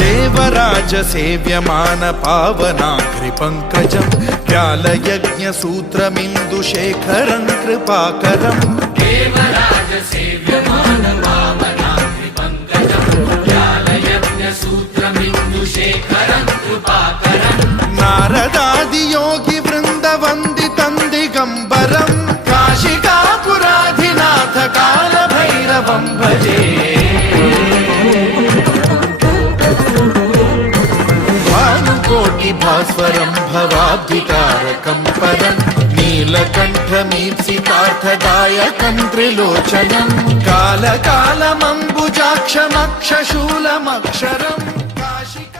देवराज सेव्यमान पावनाग्रि पंकजं व्यालयज्ञ सूत्रमिन्दुशेखरं कृपाकरं देवराज सेव्यमान पावनाग्रि पंकजं व्यालयज्ञ सूत्रमिन्दुशेखरं कृपाकरं नारदादि योगी वृंद वंदितं दिगंबरं काशिकापुराधिनाथ काल भैरवं भजे कोटि भास्वरं भवाब्धिकारकं परं नीलकण्ठमीप्सितार्थदायकं त्रिलोचनं कालकालमम्बुजाक्षमक्षशूलमक्षरं काशिका